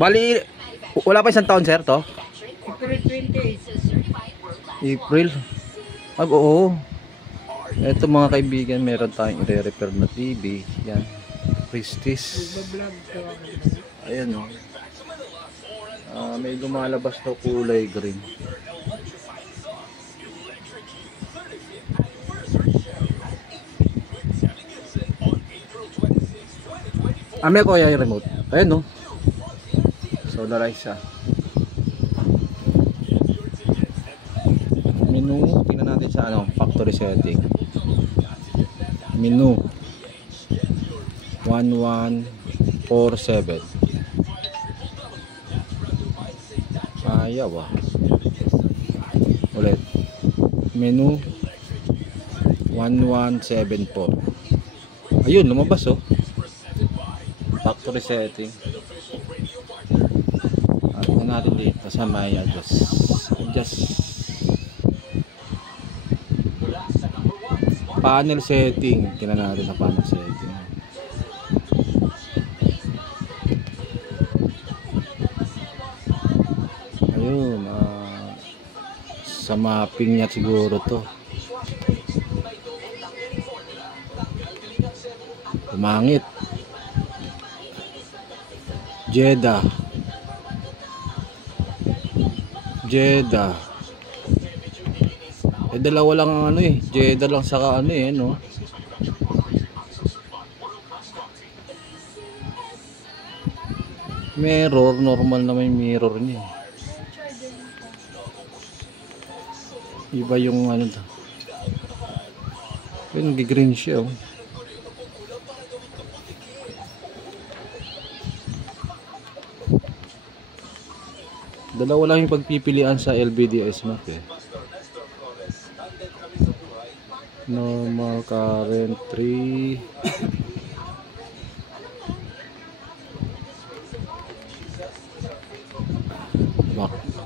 Bali, wala pa isang taon sir to? April 28. April? Ay, oo. Ito mga kaibigan, meron tayong i-repair na TV. Yan. Prestige. Ayan o. May lumalabas na kulay green. May kuya yung remote. Ayan o. Solarize Menu, tingnan natin sa factory setting. Menu 1147. Ayaw ulit. Menu 1174. Ayun, lumabas factory setting. Kung natin dito sa may adjust panel setting. Tingnan natin sa panel setting. Ayun, sa mapping niya siguro to. Umangit. Jeddah. Dalawa lang ang Jeddah lang saka no. Mirror, normal na may mirror niya. Iba yung to. Yung green siya Dalawa lang yung pagpipilian sa LBDS map Normal, current, 3.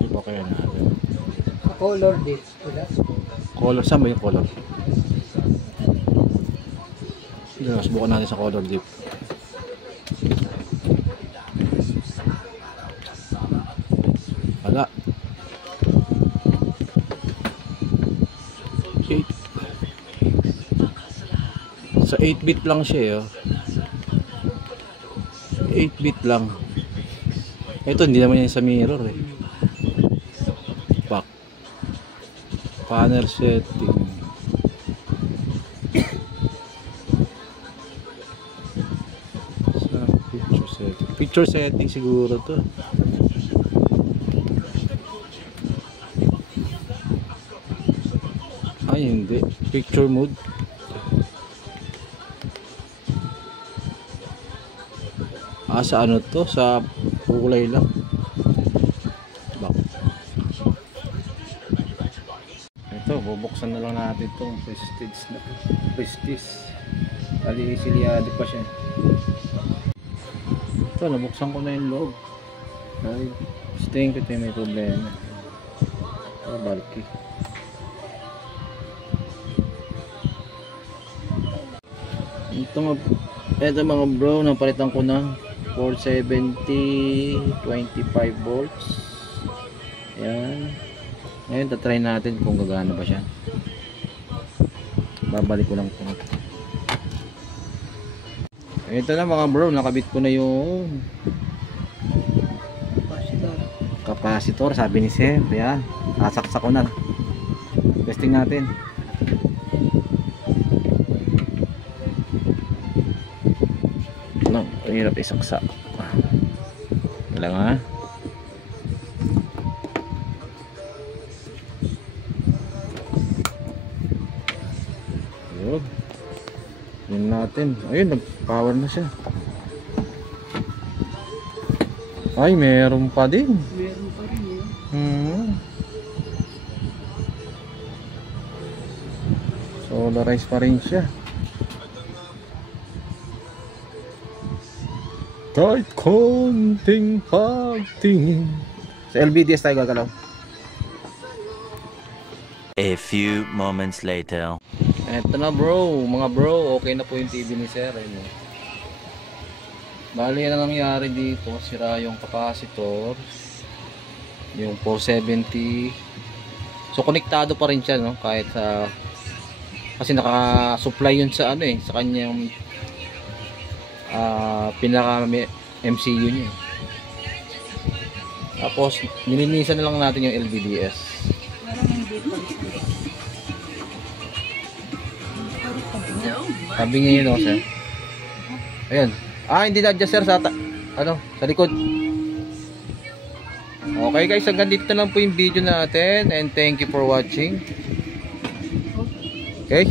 Iba kaya natin. Color dip. Color, saan ba yung color? Subukan natin sa color dip. Wala. 8-bit lang siya 8-bit lang. Ito hindi naman yan sa mirror back panel setting. Sa picture setting siguro to. Ay hindi, picture mode. Sa to? Sa kulay lang. Ito, bubuksan na lang natin itong Prestige. Silyado pa siya. Ito, nabuksan ko na yung loob. Ay, tingin ko ito may problema. Bulky. Ito mga bro, napalitan ko na 470 25 volts. Yan. Ngayon tatry natin kung gagana ba siya. Babalik ko lang po. Ito na mga bro, nakabit ko na yung capacitor, sabi ni Sir. Yan, sasaksak ko na. Testing natin. Hirap isaksak. Wala nga. Yun natin. Ayun, nag-power na siya. Ay, meron pa din. Meron pa rin Solarize pa rin siya. Kahit konting pagtingin. Sa LBDS tayo gagalaw. A few moments later. Eto na bro, mga bro, okay na po yung TV ni Sir. Bali, ang nangyari dito, sira yung capacitor, yung 470. So, konektado pa rin siya, no? Kahit sa, kasi naka-supply yun sa ano eh, sa kanyang pinaka MCU niya. Tapos, nilinisan na lang natin yung LVDS. Parang hindi pa. Sabi niya yun, sir. Ayan. Hindi na-adjust, sir, sa sa likod. Okay guys, hanggang dito na lang po yung video natin and thank you for watching. Okay?